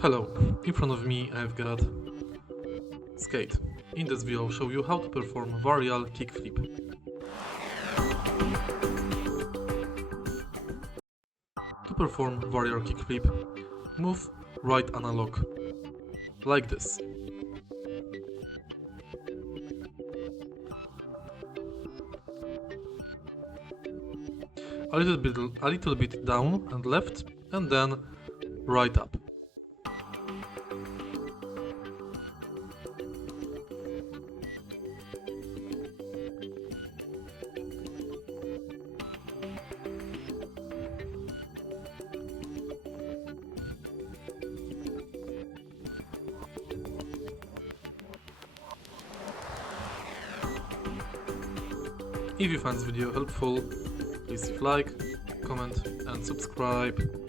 Hello, in front of me I've got skate. In this video I'll show you how to perform Varial Kickflip. To perform Varial Kickflip, move right analog, like this. A little bit down and left, and then right up. If you find this video helpful, please leave like, comment and subscribe.